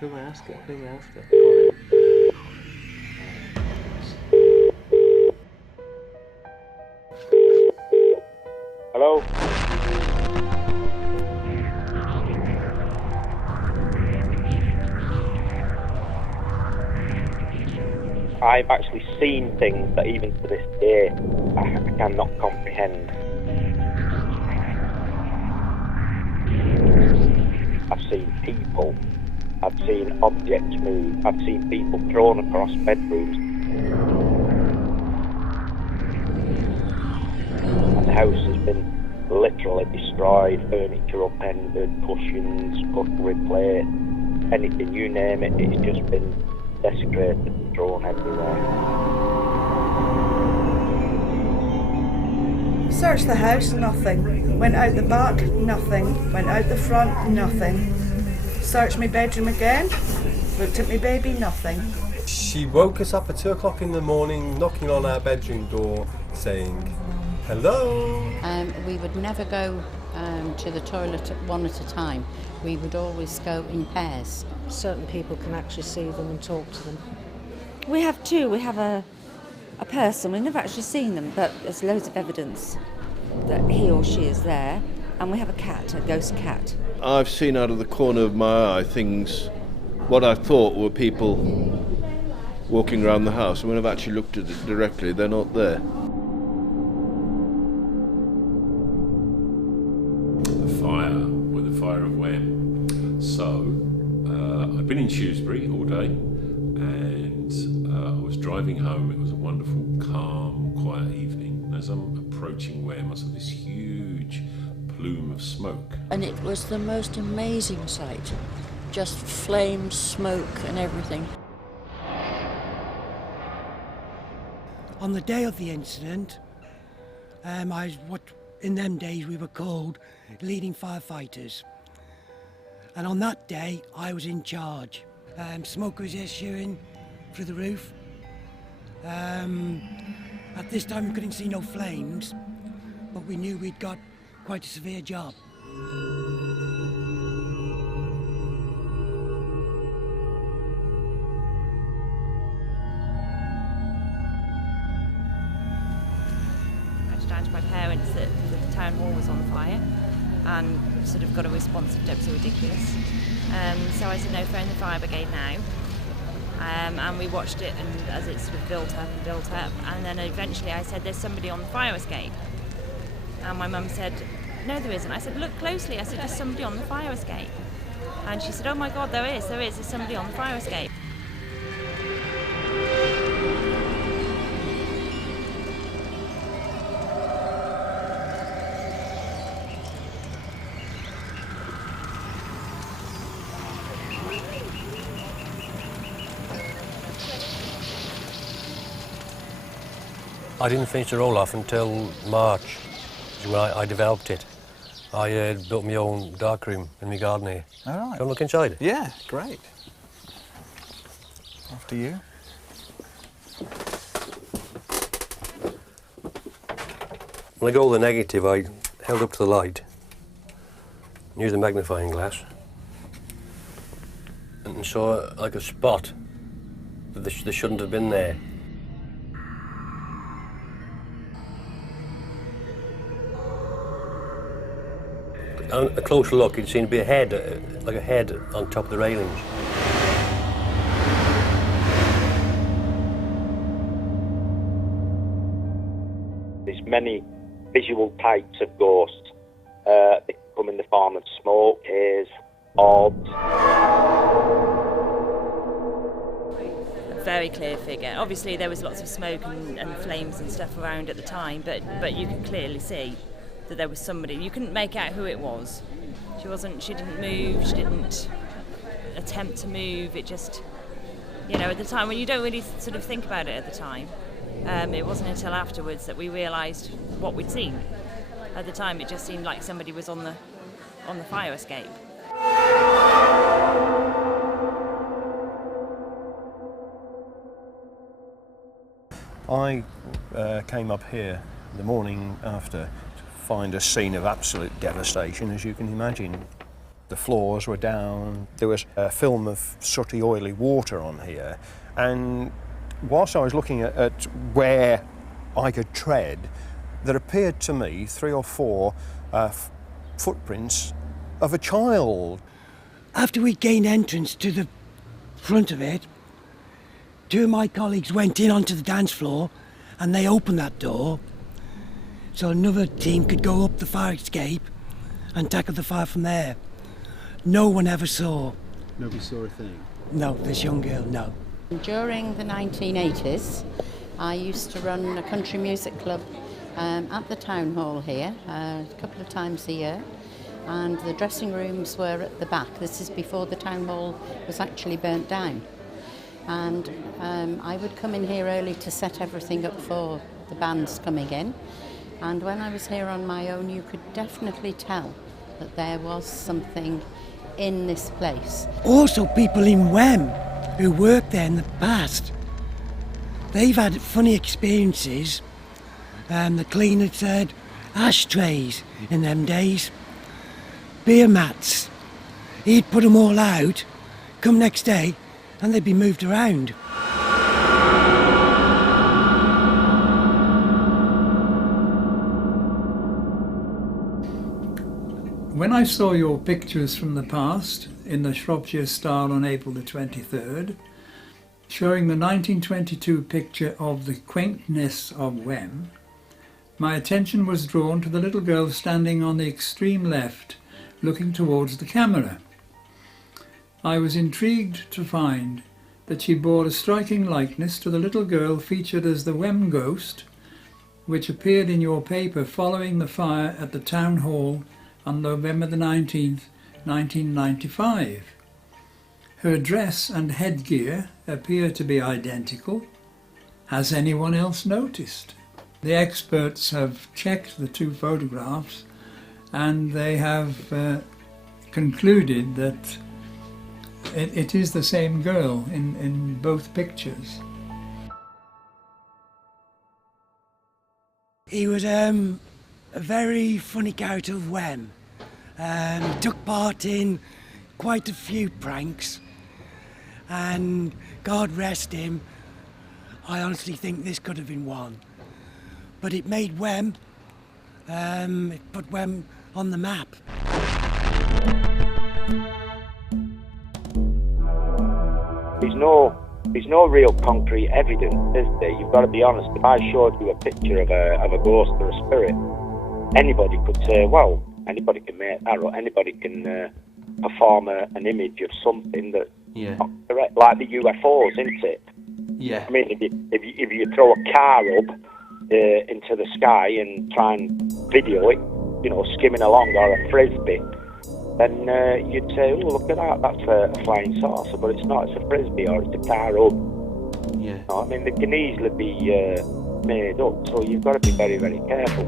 Who am I after? Who am I after? Go on then. Hello? I've actually seen things that even to this day I cannot comprehend. I've seen people, I've seen objects move, I've seen people thrown across bedrooms. And the house has been literally destroyed, furniture upended, cushions, cutlery plate, anything, you name it, it's just been desecrated and thrown everywhere. Searched the house, nothing. Went out the back, nothing. Went out the front, nothing. Searched my bedroom again, looked at my baby, nothing. She woke us up at 2 o'clock in the morning, knocking on our bedroom door, saying, hello. We would never go to the toilet one at a time. We would always go in pairs. Certain people can actually see them and talk to them. We have two. We have a person. We've never actually seen them, but there's loads of evidence that he or she is there. And we have a cat, a ghost cat. I've seen out of the corner of my eye things, what I thought were people walking around the house, and when I've actually looked at it directly, they're not there. The fire, with the fire of Wem. So, I'd been in Shrewsbury all day, and I was driving home. It was a wonderful, calm, quiet evening. And as I'm approaching Wem, I saw this huge plume of smoke. And it was the most amazing sight. Just flames, smoke and everything. On the day of the incident, what in them days we were called leading firefighters. And on that day, I was in charge. Smoke was issuing through the roof. At this time, we couldn't see no flames, but we knew we'd got quite a severe job. Down to my parents that the town hall was on fire and sort of got a response that was so ridiculous. So I said, no, phone the fire brigade now. And we watched it and as it sort of built up, and then eventually I said, there's somebody on the fire escape. And my mum said, no, there isn't. I said, look closely. I said, there's somebody on the fire escape. And she said, oh my God, there is, there's somebody on the fire escape. I didn't finish the roll off until March, when I developed it. I built my own darkroom in my garden here. All right. Come look inside. Yeah, great. After you. When I got all the negative, I held up to the light, used a magnifying glass, and saw like a spot that they shouldn't have been there. On a closer look, it seemed to be a head, like a head on top of the railings. There's many visual types of ghosts. They can come in the form of smoke, haze, orbs. A very clear figure. Obviously there was lots of smoke and flames and stuff around at the time, but you could clearly see that there was somebody. You couldn't make out who it was. She didn't move, she didn't attempt to move. It just, at the time, when you don't really sort of think about it at the time, it wasn't until afterwards that we realised what we'd seen. At the time, it just seemed like somebody was on the fire escape. I came up here the morning after to find a scene of absolute devastation, as you can imagine. The floors were down. There was a film of sooty, oily water on here. And whilst I was looking at where I could tread, there appeared to me 3 or 4 footprints of a child. After we gained entrance to the front of it, 2 of my colleagues went in onto the dance floor and they opened that door so another team could go up the fire escape and tackle the fire from there. No one ever saw. Nobody saw a thing? No, this young girl, no. During the 1980s, I used to run a country music club at the town hall here a couple of times a year, and the dressing rooms were at the back. This is before the town hall was actually burnt down. And I would come in here early to set everything up for the bands coming in. And when I was here on my own, you could definitely tell that there was something in this place. Also, people in Wem who worked there in the past, they've had funny experiences. The cleaner said ashtrays in them days, beer mats. He'd put them all out, come next day, and they'd be moved around. When I saw your pictures from the past in the Shropshire Star on April the 23rd, showing the 1922 picture of the quaintness of Wem, my attention was drawn to the little girl standing on the extreme left, looking towards the camera. I was intrigued to find that she bore a striking likeness to the little girl featured as the Wem Ghost, which appeared in your paper following the fire at the town hall on November the 19th, 1995. Her dress and headgear appear to be identical. Has anyone else noticed? The experts have checked the 2 photographs and they have concluded that it is the same girl in both pictures. He was a very funny character of Wem. He took part in quite a few pranks, and God rest him, I honestly think this could have been one. But it made Wem, it put Wem on the map. There's no real concrete evidence, is there? You've got to be honest. If I showed you a picture of a ghost or a spirit, anybody could say, well, anybody can make that, or anybody can perform an image of something that's not correct, like the UFOs, isn't it? Yeah. I mean, if you throw a car up into the sky and try and video it, you know, skimming along, or a frisbee, then you'd say, oh, look at that, that's a flying saucer, but it's not, it's a frisbee or it's a car up. Yeah. You know, I mean, they can easily be made up, so you've got to be very, very careful.